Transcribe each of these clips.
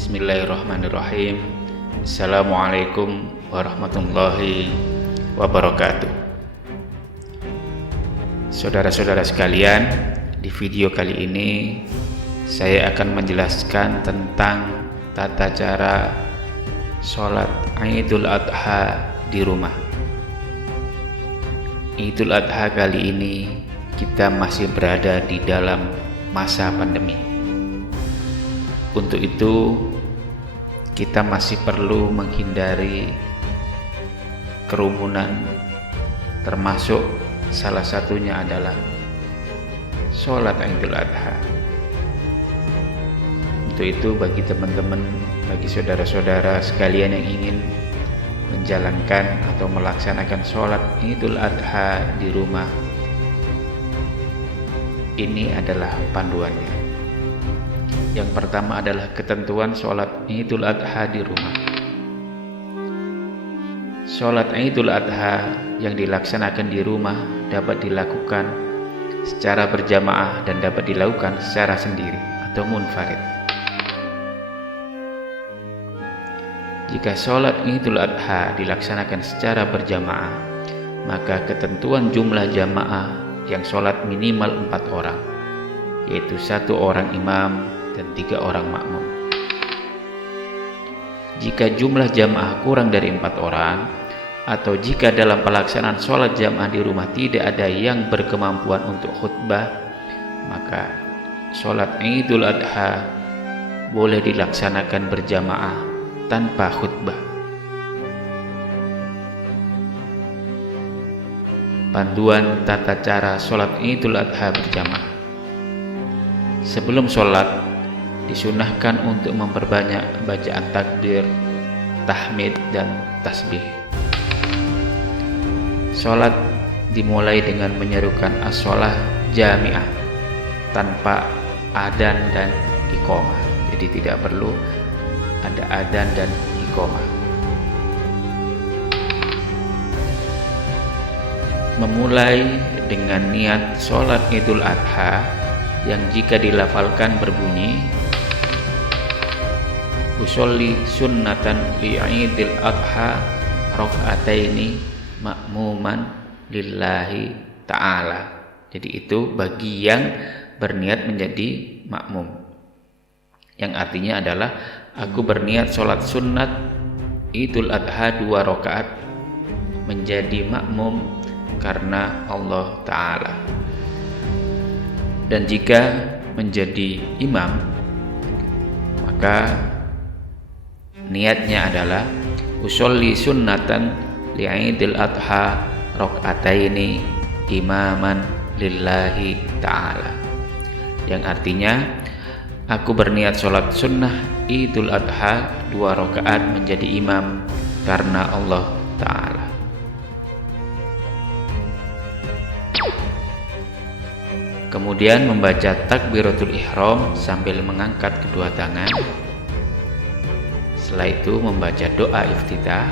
Bismillahirrahmanirrahim. Assalamualaikum warahmatullahi wabarakatuh. Saudara-saudara sekalian, di video kali ini saya akan menjelaskan tentang tata cara sholat Idul Adha di rumah. Idul Adha kali ini kita masih berada di dalam masa pandemi. Untuk itu kita masih perlu menghindari kerumunan, termasuk salah satunya adalah sholat Idul Adha. Untuk itu bagi teman-teman, bagi saudara-saudara sekalian yang ingin menjalankan atau melaksanakan sholat Idul Adha di rumah, ini adalah panduannya. Yang pertama adalah ketentuan sholat Idul Adha di rumah. Sholat Idul Adha yang dilaksanakan di rumah dapat dilakukan secara berjamaah dan dapat dilakukan secara sendiri atau munfarid. Jika sholat Idul Adha dilaksanakan secara berjamaah, maka ketentuan jumlah jamaah yang sholat minimal 4 orang, yaitu 1 orang imam dan 3 orang makmum. Jika jumlah jamaah kurang dari 4 orang, atau jika dalam pelaksanaan sholat jamaah di rumah tidak ada yang berkemampuan untuk khutbah, maka sholat Idul Adha boleh dilaksanakan berjamaah tanpa khutbah. Panduan tata cara sholat Idul Adha berjamaah. Sebelum sholat, disunahkan untuk memperbanyak bacaan takbir, tahmid, dan tasbih. Sholat dimulai dengan menyerukan as-sholah jami'ah tanpa adzan dan iqamah. Jadi tidak perlu ada adzan dan iqamah. Memulai dengan niat sholat Idul Adha yang jika dilafalkan berbunyi usolli sunnatan li'idil adha rok'ataini ma'muman lillahi ta'ala. Jadi itu bagi yang berniat menjadi makmum, yang artinya adalah aku berniat sholat sunnat Idul Adha 2 rakaat menjadi makmum karena Allah Ta'ala. Dan jika menjadi imam, maka niatnya adalah usolli sunnatan li'idil adha rok'ataini imaman lillahi ta'ala, yang artinya aku berniat sholat sunnah Idul Adha 2 rakaat menjadi imam karena Allah Ta'ala. Kemudian membaca takbiratul ihram sambil mengangkat kedua tangan. Setelah itu membaca doa iftitah.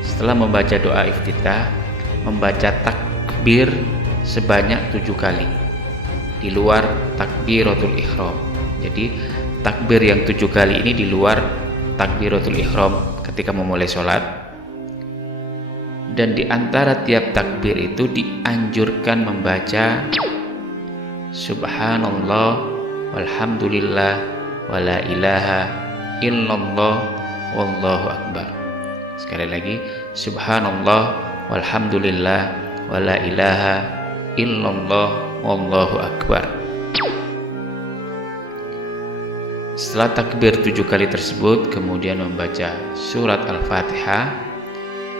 Setelah membaca doa iftitah, membaca takbir sebanyak 7 kali di luar takbiratul ihram. Jadi takbir yang 7 kali ini di luar takbiratul ihram ketika memulai sholat. Dan di antara tiap takbir itu dianjurkan membaca subhanallah walhamdulillah wala ilaha illallah wallahu akbar. Sekali lagi, subhanallah walhamdulillah wala ilaha illallah wallahu akbar. Setelah takbir 7 kali tersebut, kemudian membaca surat Al-Fatihah,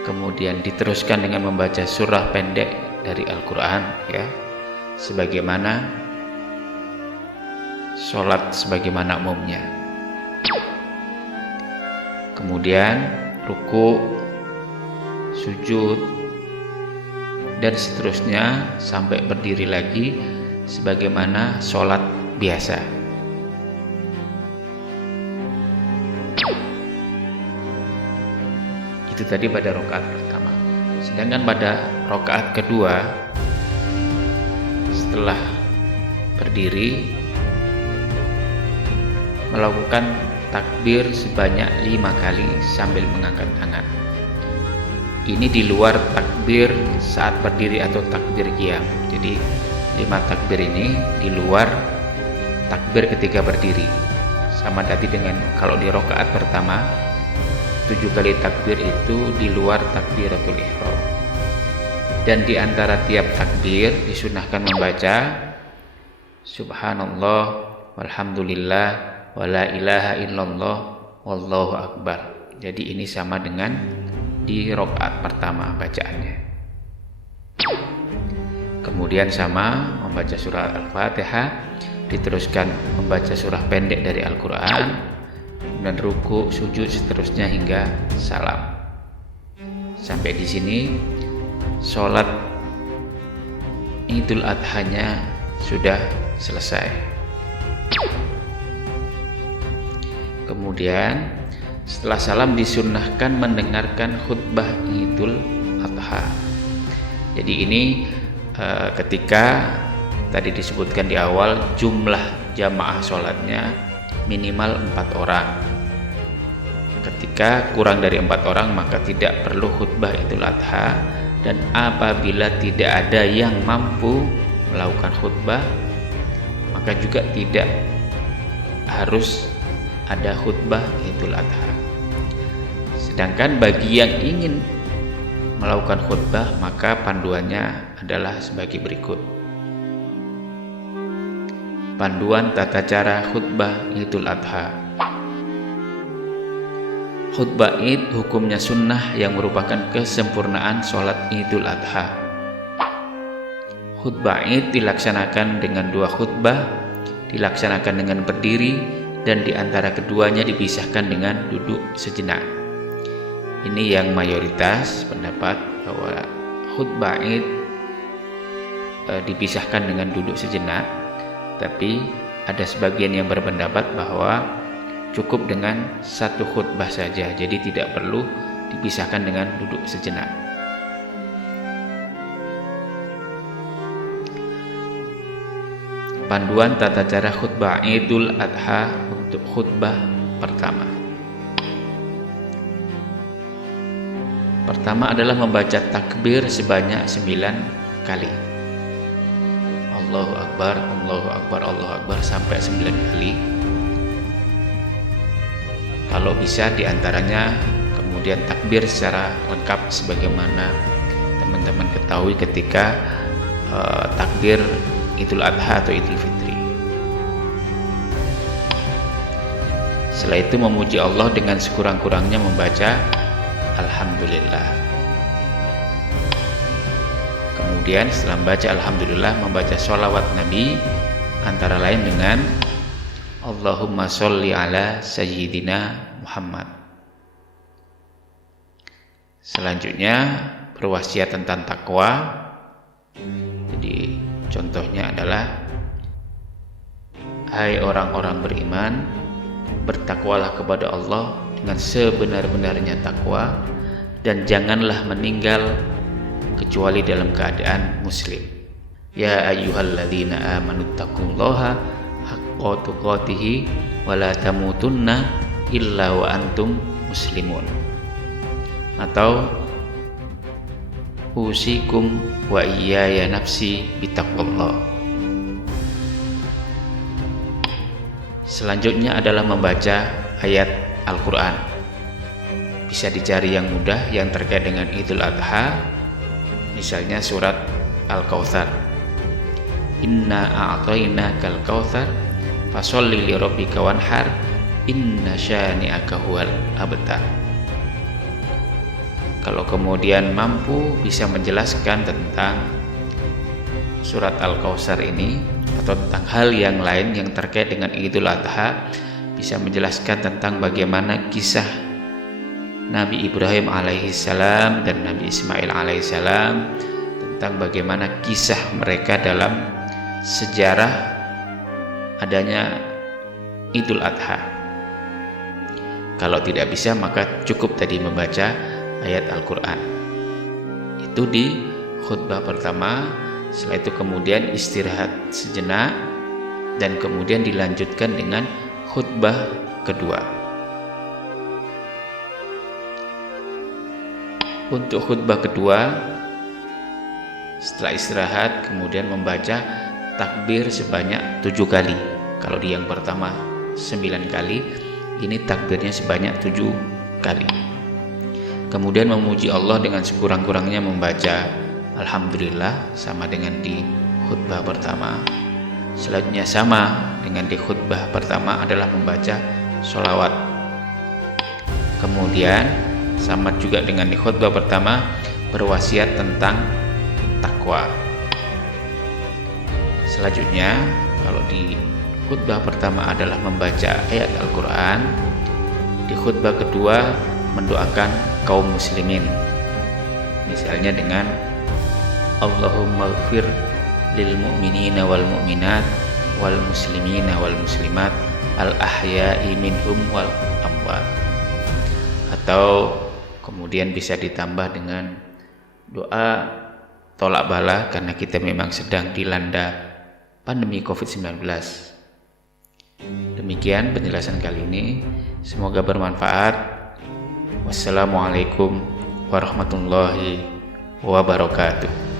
kemudian diteruskan dengan membaca surah pendek dari Al-Quran, ya, sebagaimana sholat sebagaimana umumnya. Kemudian ruku, sujud, dan seterusnya sampai berdiri lagi sebagaimana sholat biasa. Itu tadi pada rakaat pertama. Sedangkan pada rakaat kedua, setelah berdiri melakukan takbir sebanyak 5 kali sambil mengangkat tangan. Ini di luar takbir saat berdiri atau takbir qiyam. Jadi 5 takbir ini di luar takbir ketika berdiri. Sama tadi dengan kalau di rakaat pertama 7 kali takbir itu di luar takbiratul ihram. Dan di antara tiap takbir disunahkan membaca subhanallah walhamdulillah wala ilaha illallah wallahu akbar. Jadi ini sama dengan di rakaat pertama bacaannya. Kemudian sama membaca surah Al-Fatihah, diteruskan membaca surah pendek dari Al-Quran, dan ruku, sujud, seterusnya hingga salam. Sampai di sini sholat Idul Adhanya sudah selesai. Kemudian setelah salam disunnahkan mendengarkan khutbah Idul Adha. Jadi ini ketika tadi disebutkan di awal jumlah jamaah sholatnya minimal 4 orang. Ketika kurang dari 4 orang maka tidak perlu khutbah Idul Adha, dan apabila tidak ada yang mampu melakukan khutbah maka juga tidak harus ada khutbah Idul Adha. Sedangkan bagi yang ingin melakukan khutbah maka panduannya adalah sebagai berikut. Panduan tata cara khutbah Idul Adha. Khutbah Id hukumnya sunnah yang merupakan kesempurnaan sholat Idul Adha. Khutbah Id dilaksanakan dengan 2 khutbah, dilaksanakan dengan berdiri, dan di antara keduanya dipisahkan dengan duduk sejenak. Ini yang mayoritas pendapat bahwa khutbah Id dipisahkan dengan duduk sejenak, tapi ada sebagian yang berpendapat bahwa cukup dengan 1 khutbah saja, jadi tidak perlu dipisahkan dengan duduk sejenak. Panduan tata cara khutbah Idul Adha untuk khutbah pertama. Pertama adalah membaca takbir sebanyak 9 kali. Allahu Akbar, Allahu Akbar, Allahu Akbar sampai 9 kali. Kalau bisa diantaranya kemudian takbir secara lengkap sebagaimana teman-teman ketahui ketika takbir Idul Adha atau Idul Fitri. Setelah itu memuji Allah dengan sekurang-kurangnya membaca Alhamdulillah. Kemudian setelah membaca Alhamdulillah membaca sholawat Nabi, antara lain dengan Allahumma sholli ala Sayyidina Muhammad. Selanjutnya berwasiat tentang takwa. Jadi contohnya adalah, hai orang-orang beriman, bertakwalah kepada Allah dengan sebenar-benarnya takwa, dan janganlah meninggal kecuali dalam keadaan muslim. Ya ayyuhalladzina amanu taqullaha haqqa tuqatih wa la tamutunna illa wa antum muslimun. Atau usikum wa iyaya nafsi bitaqwallah. Selanjutnya adalah membaca ayat Al-Quran. Bisa dicari yang mudah yang terkait dengan Idul Adha, misalnya surat Al-Kautsar. Inna a'tainakal kautsar fasholli li rabbika wanhar inna syani'aka huwal abtar. Kalau kemudian mampu bisa menjelaskan tentang surat Al-Kautsar ini atau tentang hal yang lain yang terkait dengan Idul Adha, bisa menjelaskan tentang bagaimana kisah Nabi Ibrahim alaihissalam dan Nabi Ismail alaihissalam, tentang bagaimana kisah mereka dalam sejarah adanya Idul Adha. Kalau tidak bisa maka cukup tadi membaca ayat Al-Quran. Itu di khutbah pertama. Setelah itu kemudian istirahat sejenak dan kemudian dilanjutkan dengan khutbah khutbah kedua. Untuk khutbah kedua, setelah istirahat kemudian membaca takbir sebanyak 7 kali. Kalau di yang pertama 9 kali, ini takbirnya sebanyak 7 kali. Kemudian memuji Allah dengan sekurang-kurangnya membaca Alhamdulillah, sama dengan di khutbah pertama. Selanjutnya sama dengan di khutbah pertama adalah membaca sholawat. Kemudian sama juga dengan di khutbah pertama, berwasiat tentang takwa. Selanjutnya, kalau di khutbah pertama adalah membaca ayat Al-Quran, di khutbah kedua mendoakan kaum muslimin, misalnya dengan Allahumma ighfir lil mu'minina wal mu'minat wal muslimina wal muslimat al ahya'i minhum wal amwat. Atau kemudian bisa ditambah dengan doa tolak bala karena kita memang sedang dilanda pandemi COVID-19. Demikian penjelasan kali ini, semoga bermanfaat. Wassalamualaikum warahmatullahi wabarakatuh.